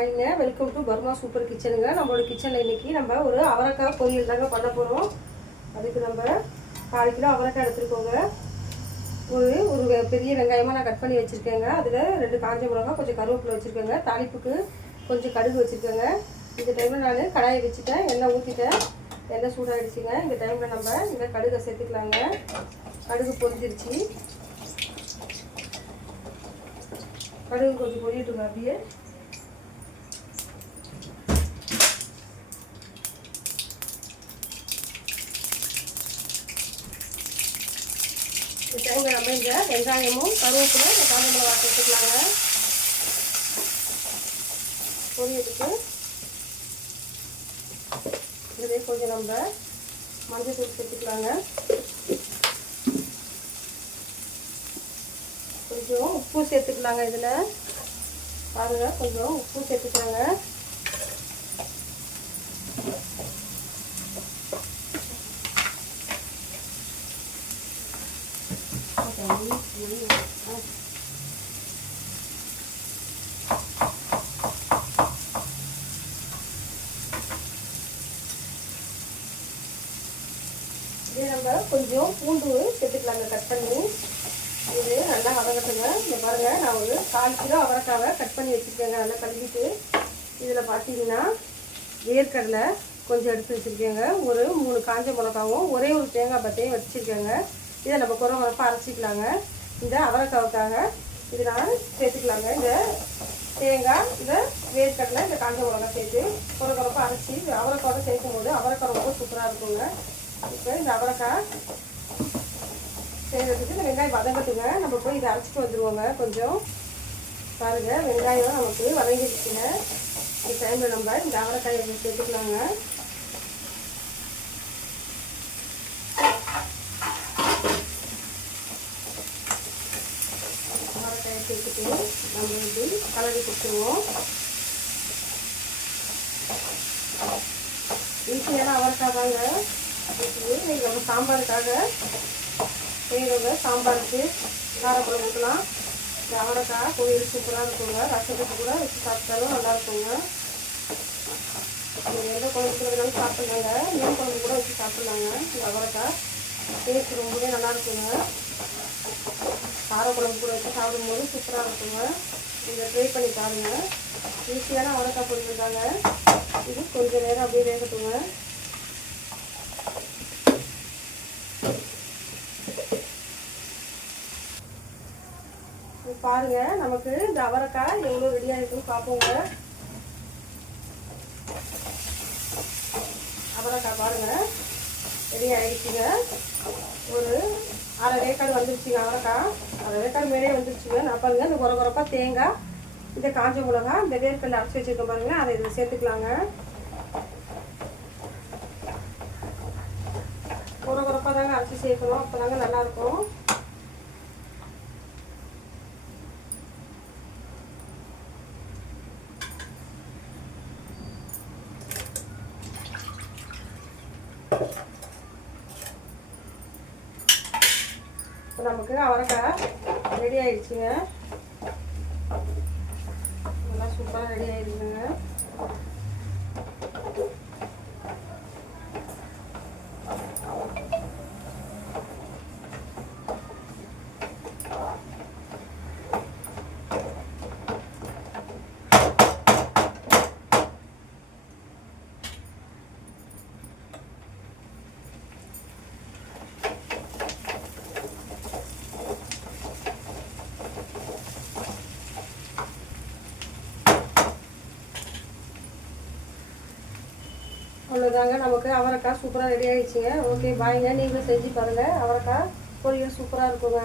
ஹாய்ங்க, welcome to Burma super கிச்சனுங்க. நம்மளோட கிச்சனில் இன்றைக்கி நம்ம ஒரு அவரைக்காய் பொரியல் தாங்க பண்ண போகிறோம். அதுக்கு நம்ம 4 கிலோ அவரைக்காய் எடுத்துருக்கோங்க. ஒரு பெரிய வெங்காயமாக நான் கட் பண்ணி வச்சுருக்கேங்க. அதில் 2 காஞ்ச மிளகா, கொஞ்சம் கருவேப்பிலை வச்சுருக்கேங்க. தாளிப்புக்கு கொஞ்சம் கடுகு வச்சுருக்கேங்க. இந்த டைமில் நான் கடாயை வச்சுட்டேன், எண்ணெய் ஊற்றிட்டேன். எண்ணெய் சூடாகிடுச்சிங்க. இந்த டைமில் நம்ம இந்த கடுகை சேர்த்துக்கலாங்க. கடுகு பொரிஞ்சிருச்சு. கடுகு கொஞ்சம் பொரியட்டுங்க. அப்படியே இந்த டைமில் நம்ம இந்த வெங்காயமும் கருவேப்பிலை இந்த காஞ்ச மிளகா சேர்த்துக்கலாங்க. பொரியலுக்கு இதே கொஞ்சம் நம்ம மஞ்சள் தூள் சேர்த்துக்கலாங்க. கொஞ்சம் உப்பு சேர்த்துக்கலாங்க. இதில் பாருங்கள், கொஞ்சம் உப்பு சேர்த்துக்கலாங்க. இதே நம்ம கொஞ்சம் பூண்டு சேர்த்துக்கலாங்க, கட் பண்ணி. இது நல்லா வதங்கட்டுங்க. இந்த பாருங்கள், நான் ஒரு 4 கிலோ அவரைக்காவை கட் பண்ணி வச்சுருக்கேங்க. நல்லா கழுவிட்டு இதில் பார்த்தீங்கன்னா வேர்க்கடலை கொஞ்சம் எடுத்து வச்சுருக்கேங்க. ஒரு 3 காஞ்ச மிளகாவும் ஒரே ஒரு தேங்காய் பத்தையும் வச்சுருக்கேங்க. இதை நம்ம குறவரப்பாக அரைச்சிக்கலாங்க. இந்த அவரைக்காவுக்காக இது நான் சேர்த்துக்கலாங்க. இந்த தேங்காய், இந்த வேர்க்கடலை, இந்த காஞ்ச மிளகா சேர்த்து குறவரப்பாக அரைச்சி அவரைக்காவோட சேர்க்கும் போது அவரைக்காய் ரொம்ப சூப்பராக இருக்குங்க. இப்போ இந்த அவரைக்காய் செய்கிறதுக்கு இந்த வெங்காயம் வதங்கட்டுங்க. நம்ம போய் இதை அரைச்சிட்டு வந்துடுவோங்க. கொஞ்சம் பாருங்கள், வெங்காயம் நமக்கு வதங்கிடுச்சுங்க. இந்த டைமில் நம்ம இந்த அவரைக்காயை சேர்த்துக்கலாங்க. அவரைக்காயை சேர்த்துட்டு நம்ம வந்து கலரி கொடுத்துருவோம். ஈஸியான அவரைக்காய் தாங்க. இன்னைக்கு நம்ம சாம்பாருக்காக செய்கிறவங்க சாம்பாருக்கு காரக்குழம்பு ஊற்றலாம். இந்த அவரைக்காய் பொரியல் சூப்பராக இருக்குங்க. ரசத்துக்கு கூட வச்சு சாப்பிட்டாலும் நல்லா இருக்குங்க. நீங்கள் எந்த குழம்புக்கு வேணாலும் சாப்பிட்லாங்க. மீன் குழம்பு கூட வச்சு சாப்பிட்லாங்க. இந்த அவரைக்காய் டேஸ்ட் ரொம்பவே நல்லா இருக்குங்க. காரக்குழம்பு கூட வச்சு சாப்பிடும்போது சூப்பராக இருக்குங்க. இதை ட்ரை பண்ணி பாருங்கள். ஈஸியான அவரைக்காய் பொரியல் தாங்க. இது கொஞ்சம் நேரம் அப்படியே வேகட்டுங்க. பாருங்க, நமக்கு இந்த அவரைக்காய் எவ்வளோ ரெடியாக இருக்குன்னு பார்ப்போங்க. அவரைக்காய் பாருங்க ரெடி ஆகிடுச்சுங்க. ஒரு 1/2 வேக்காடு வந்துருச்சுங்க. அவரைக்காய் 1/2 வேக்காடு மேலே வந்துருச்சுங்க. நான் பாருங்க, இந்த குறப்பாக தேங்காய், இந்த காஞ்ச மிளகா, இந்த வேர்க்கடலை அரைச்சி வச்சுருக்கேன் பாருங்க, அதை இதில் சேர்த்துக்கலாங்க. குறப்பாக தாங்க அரைச்சி சேர்க்கணும், அப்போ தாங்க நல்லாயிருக்கும். நமக்கு அவரைக்காய் ரெடி ஆயிடுச்சுங்க. நல்லா சூப்பராக ரெடி ஆயிடுச்சுங்க. அவ்வளோதாங்க, நமக்கு அவரைக்காய் சூப்பராக ரெடி ஆகிடுச்சிங்க. ஓகே, பாய்ங்க. நீங்களும் செஞ்சு பாருங்கள். அவரைக்காய் பொரியல் சூப்பராக இருக்குங்க.